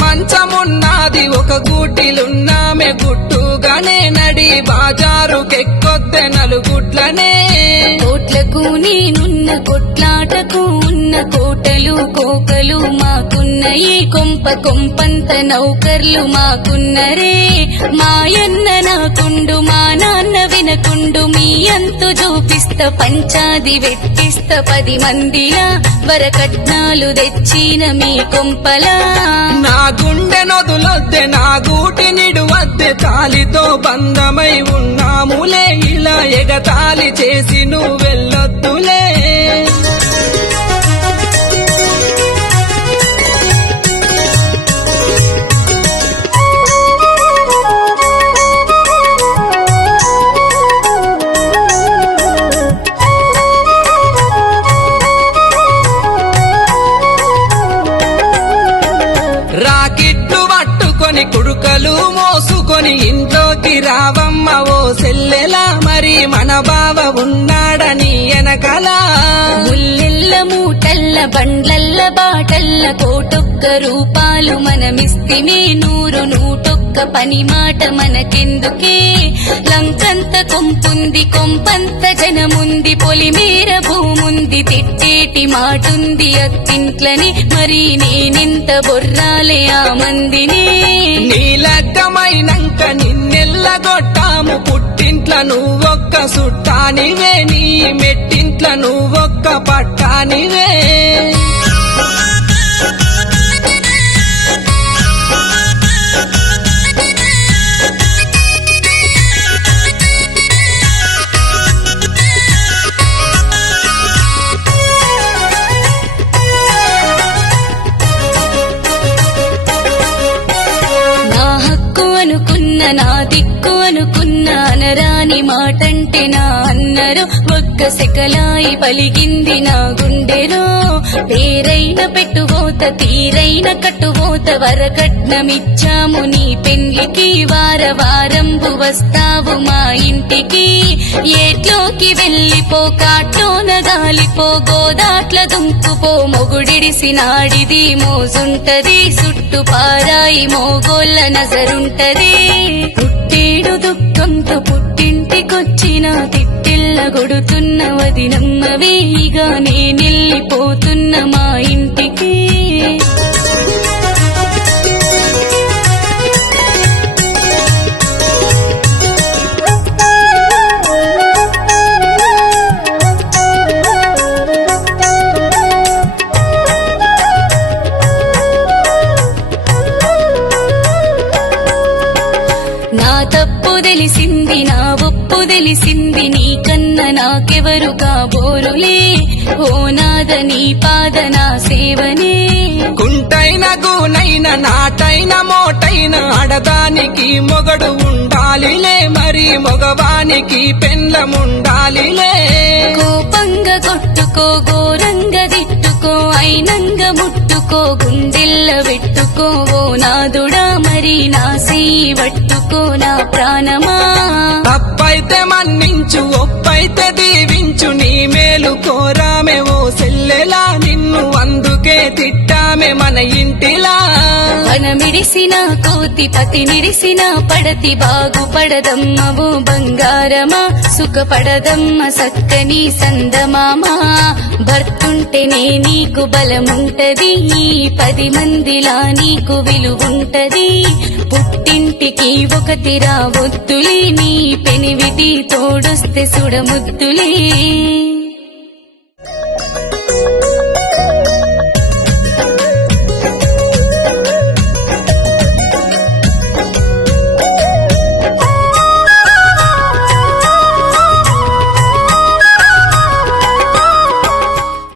మంచమున్నది ఒక గూటిలున్నామె గుట్టుగానే నడి బాజారుకెక్కొద్దె నలుగుట్లనే కోట్లకు నేనున్న కొట్లాటకు ఉన్న కోటలు కోకలు మాకున్న ఈ కొంప కొంపంత నౌకర్లు మాకున్నరే మాయన్న నాకుండు మా నాన్న వినకుండు మీ అంతు చూపిస్త పంచాది వెట్టిస్త 10 మందిలా వరకట్నాలు తెచ్చిన మీ కొంపలా నా గుండె నొదులొద్దె నా గూటి నిడువద్దె తాలితో బంధమై ఉన్నాములే ఇలా ఎగతాళి చేసి నువ్వెళ్ళొద్దులే రాకిట్టు పట్టుకొని కుడుకలు మోసుకొని ఇంట్లోకి రావమ్మ ఓ సెల్లెలా మరి మన బావ ఉన్నాడని ఎనకల ముల్లెల్ల మూటల్ల బండ్లల్ల బాటల్ల కోటొక్క రూపాలు మనమిస్తిమే 100 పని మాట మనకెందుకే లంకంత కొంపుంది కొంపంత జనముంది పొలిమేర భూముంది తిట్టేటి మాటుంది అత్తింట్లని మరి నేనెంత బొర్రాలే ఆ మందిని నీలగ్గమైనంక నిన్నెల్లగొట్టాము పుట్టింట్ల నువ్వొక్క సుట్టానివే నీ మెట్టింట్ల నువ్వొక్క పట్టానివే నా దిక్కు అనుకున్న అనరాని మాటంటే నా అన్నరు ఒక్క సెకలాయి పలిగింది నా గుండెలో పేరైన పెట్టుబోత తీరైన కట్టుబోత వరకట్నమిచ్చాము నీ పెండ్లికి వారంబు వస్తావు మా ఇంటికి ఏట్లోకి వెళ్ళిపో కాట్లోన గాలిపో గోదాట్ల దుంకుపో మొగుడిడిసి నాడిది మోజుంటది చుట్టు పారాయి మోగోళ్ళ నజరుంటది పుట్టేడు దుఃఖంతో పుట్టింటికొచ్చిన తిట్టిల్ల గొడుతున్న వదినమ్మవేగా నేనెళ్ళిపోతున్న మా ఇంటికి నా తప్పు తెలిసింది నా ఒప్పు తెలిసింది నీకన్న నాకెవరు కాబోరులే ఓ నాద నీ పాద నా సేవనే కుంటైన గూనైన నాటైన మోటైన ఆడదానికి మొగడు ఉండాలిలే మరి మగవానికి పెండ్లముండాలిలే కోపంగా కొట్టుకో ఘోరంగా తిట్టుకో అయినంగ ముట్టుకో గుండెల్ల పెట్టుకో ఓ నాదుడా మరి నా చెయ్యి పట్టుకో నా ప్రాణమా తప్పైతే మన్నించు ఒప్పైతే దీవించు నీ మేలు కోరామే ఓ సెల్లెలా నిన్ను అందుకే తిట్టామే మన ఇంటిలా వనమిడిసిన కోతి పతి నిడిసిన పడతి బాగుపడదమ్మ ఓ బంగారమా సుఖపడదమ్మ సక్కని సందమామా భర్తుంటేనే నీకు బలముంటది 10 మందిలా నీకు విలువుంటది పుట్టింటికి ఒకటి రావొద్దులే నీ పెనివిటి తోడొస్తే సుడముద్దులే